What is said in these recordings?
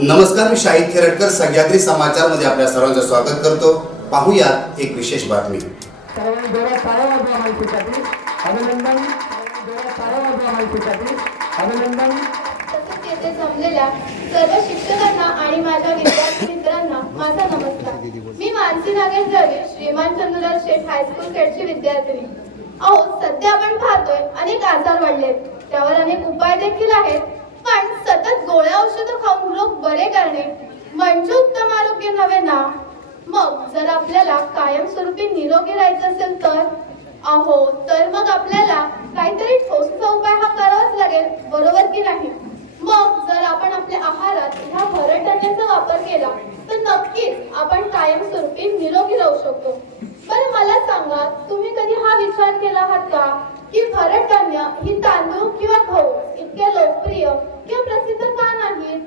नमस्कार, मी शाहिद खेरटकर सह्याद्री समाचार मध्ये आपल्या सर्वांचं स्वागत करतो। पाहूयात एक विशेष बातमी। येथे जमलेल्या सर्व शिक्षकांना आणि माझ्या विद्यार्थी मित्रांना माझा नमस्कार। मी मानसी नागेश द्रविड, श्रीमान चंद्रलाल शेठ हायस्कूल खेडची विद्यार्थिनी। सध्या आपण पाहतोय अनेक आजार वाढलेत, त्यावर अनेक उपाय देखील आहेत, पण सतत गोळ्या औषधं खाऊन रोग बरे करणे म्हणजे उत्तम आरोग्य नव्हे ना। मग जर आपल्याला कायमस्वरूपी निरोगी राहायचं असेल तर मग आपल्याला काहीतरी ठोसचा उपाय हा करावाच लागेल, बरोबर की नाही? मग जर आपण आपल्या आहारात ह्या भरड धान्याचा वापर केला तर नक्कीच आपण कायमस्वरूपी निरोगी राहू शकतो। पण मला सांगा, तुम्ही कधी हा विचार केला आहात का की भरड धान्य ही तांदूळ किंवा गहू इतके लोकप्रिय किंवा प्रसिद्ध का नाहीत?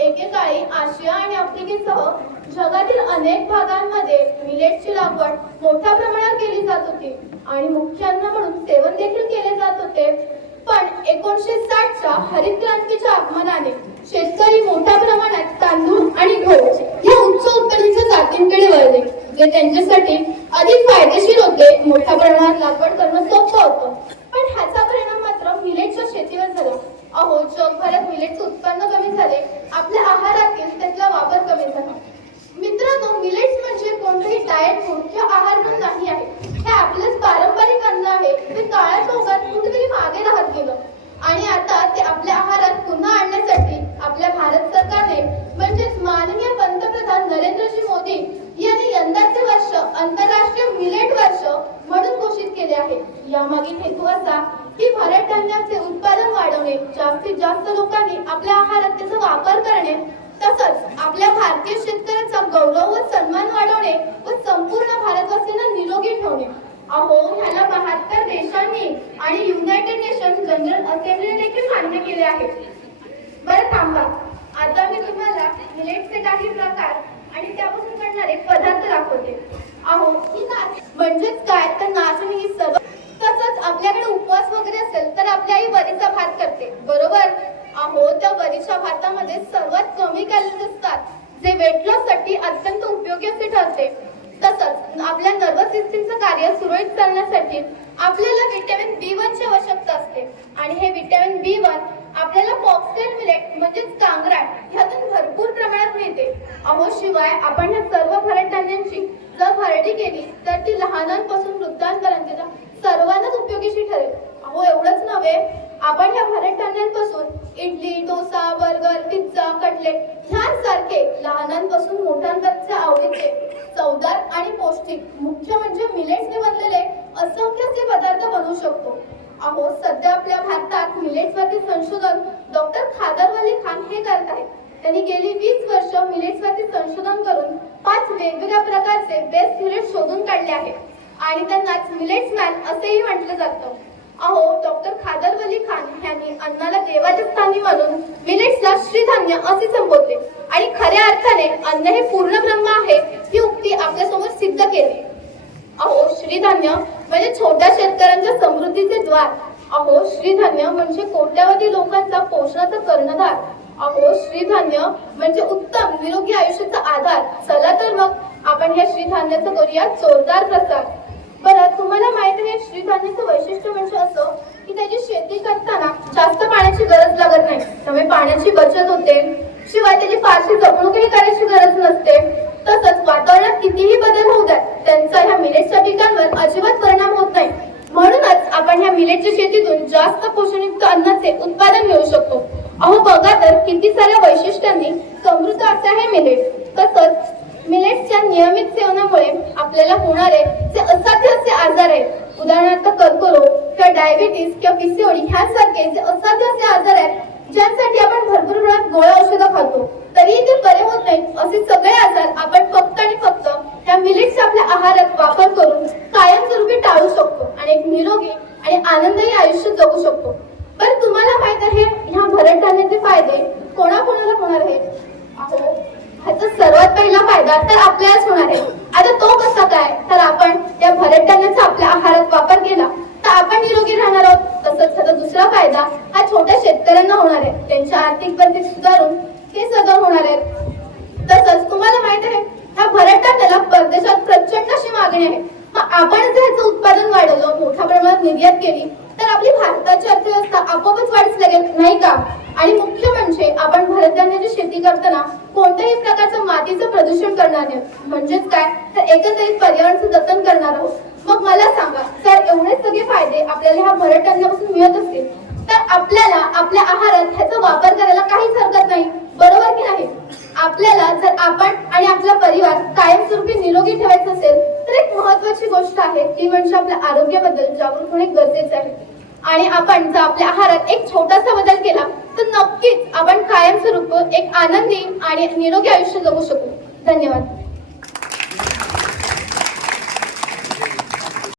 एकेकाळी आशिया आणि आफ्रिकेसह जगातील अनेक भागांमध्ये मिलेटची लागवड मोठ्या प्रमाणात केली जात होती आणि मुख्य अन्न म्हणून सेवन देखील केले जात होते। पण 1960च्या हरित क्रांतीच्या आगमनाने शेतकरी मोठ्या प्रमाणात तांदूळ आणि गहू या उच्च उत्पादनाच्या जातींकडे वळले, जे त्यांच्यासाठी अधिक फायदेशीर होते। मोठ्या प्रमाणात लागवड करणं सोपं होतं, पण ह्याचा परिणाम मात्र मिलेटच्या शेतीवर झाला। जगभरात मिलेटचे उत्पन्न कमी झाले, आपल्या आहारातील त्याचा वापर कमी झाला। मित्रांनो, मिलेट्स म्हणजे कोणतेही डाएट फूड किंवा आहार म्हणून नाही आहे, हे आपलेच पारंपरिक अन्न आहे। ते काळाच्या ओघात कुठेतरी मागे राहत गेलं आणि आता ते आपल्या आहारात पुन्हा आणण्यासाठी आपल्या भारत सरकारने म्हणजेच माननीय पंतप्रधान नरेंद्रजी मोदी यांनी यंदाचे वर्ष आंतरराष्ट्रीय मिलेट वर्ष म्हणून घोषित केले आहे। यामागील हेतू असा की भरड धान्याचे उत्पादन वाढवणे, जास्तीत जास्त लोकांनी आपल्या आहारात त्याचा वापर करणे, तसंच आपल्या भारतीय शेतकऱ्याचा गौरव व सन्मान वाढवणे व संपूर्ण भारतवासीयांना निरोगी ठेवणे। ह्याला 72 देशांनी आणि युनायटेड नेशन्स जनरल असेंब्लीने देखील मान्य केले आहे। बरं थांबा, आता मी तुम्हाला मिलेटचे काही प्रकार आणि त्यापासून बनणारे पदार्थ दाखवते। म्हणजेच काय तर नाचणी ही सर्व। तसंच आपल्याकडे उपवास वगैरे असेल तर आपली आई वरीचा भात करते, बरोबर? त्या वरीच्या भातामध्ये सर्वात कमी कॅलरीज असतात, जे वेट लॉस साठी अत्यंत उपयोगी असे ठरते। तसंच आपल्या नर्वस सिस्टीमचं कार्य सुरळीत चालण्यासाठी आपल्याला व्हिटॅमिन B1 ची आवश्यकता असते आणि हे व्हिटॅमिन B1 आपल्याला फॉक्सटेल मिलेट म्हणजेच कांगराट ह्यातून भरपूर प्रमाणात मिळते। शिवाय आपण ह्या सर्व भरड धान्यांची जर भरडी केली तर ती लहानांपासून वृद्धांपर्यंत सर्वांनाच उपयोगीशी ठरेल। एवढंच नव्हे, आपण ह्या भरड धान्यांपासून idli, dosa, burger, pizza, cutlet ह्यांसारखे लहानांपासून मोठ्यांपर्यंतच्या आवडीचे, चवदार आणि पौष्टिक, मुख्य म्हणजे मिलेट्सने बनलेले असंख्य असे पदार्थ बनवू शकतो। सध्या आपल्या भारतात मिलेट्सवरती संशोधन डॉक्टर खादरवली खान हे करत आहेत। त्यांनी गेली 20 वर्ष मिलेट्सवरती संशोधन करून 5 वेगवेगळ्या प्रकारचे बेस्ट मिलेट्स शोधून काढले आहेत आणि त्यांनाच मिलेट्स मॅन असेही म्हटलं जातं। डॉक्टर खादरवली खान यांनी अन्नाला देवाच्या स्थानी मानून मिलेट्सला श्रीधान्य असे संबोधले आणि खऱ्या अर्थाने अन्न हे पूर्ण ब्रह्म आहे ही उक्ती आपल्यासमोर सिद्ध केली। श्रीधान्य म्हणजे छोट्या शेतकऱ्यांच्या समृद्धीचे द्वार। श्रीधान्य म्हणजे कोट्यावधी लोकांचा पोषणाचा कर्णधार। श्रीधान्य म्हणजे उत्तम निरोगी आयुष्याचा आधार। चला तर मग आपण ह्या श्रीधान्याचा करूया जोरदार प्रसार। बरं, तुम्हाला माहिती आहे श्रीधान्याचं वैशिष्ट्य म्हणजे असं की त्याची शेती करताना जास्त पाण्याची गरज लागत नाही, त्यामुळे पाण्याची बचत होते। शिवाय त्याची फारशी जपणूकही करायची गरज नसते। तसंच वातावरणात कितीही बदल होऊ द्यात, त्यांचा ह्या मिलेटच्या पिकांवर अजिबात परिणाम होत नाही। म्हणूनच आपण ह्या मिलेटच्या शेतीतून जास्त पोषणयुक्त अन्नाचे उत्पादन मिळवू शकतो। बघा तर किती साऱ्या वैशिष्ट्यांनी समृद्ध असे आहे मिलेट। तसंच मिलेट्सच्या नियमित सेवनामुळे आपल्याला होणारे जे असाध्य असे आजार आहेत, उदाहरणार्थ कर्करोग किंवा डायबिटीस किंवा PCOD ह्यासारखे जे असाध्य असे आजार आहेत, ज्यांसाठी आपण भरपूर प्रमाणात गोळ्या औषधं खातो तरीही ते बरे होत नाहीत, असे सगळे आजार आपण फक्त आणि फक्त त्या मिलेट्सचा आपल्या आहारात वापर करून कायमस्वरूपी टाळू शकतो आणि एक निरोगी आणि आनंददायी आयुष्य जगू शकतो। बरं, तुम्हाला माहित आहे ह्या भरड धान्याचे फायदे कोणाकोणाला होणार आहेत? ह्याचा सर्वात पहिला फायदा तर आपल्यालाच होणार आहे। आता तो कसा काय? तर आपण त्या भरड धान्याचा आपल्या आहारात वापर केला तर आपण निरोगी राहणार आहोत। तसंच ह्याचा दुसरा फायदा हा छोट्या शेतकऱ्यांना होणार आहे, त्यांच्या आर्थिक परिस्थिती सुधारून ते सदर केली तर आपली भारताची अर्थव्यवस्था आपोआपच वाढीस लागेल, नाही का? आणि मुख्य म्हणजे आपण भारतीयांची शेती करताना कोणत्याही प्रकारचं मातीचं प्रदूषण करणार नाही, म्हणजेच काय तर एकत्रित पर्यावरणाचं जतन करणार आहोत. मग मला सांगा, जर एवढे सगळे फायदे आपल्याला ह्या भरड धान्यापासून मिळत असतील तर आपल्याला आपल्या आहारात ह्याचा वापर करायला काहीच हरकत नाही, बरोबर की नाही? आपल्याला जर आपण आणि आपला परिवार कायमस्वरूपी निरोगी ठेवायचं असेल तर एक महत्वाची गोष्ट आहे ती म्हणजे आपल्या आरोग्याबद्दल जागरूक होणे गरजेचे आहे. आणि आपण जर आपल्या आहारात एक छोटासा बदल केला तर नक्कीच आपण कायमस्वरूपी एक आनंदी आणि निरोगी आयुष्य जगू शकू. धन्यवाद.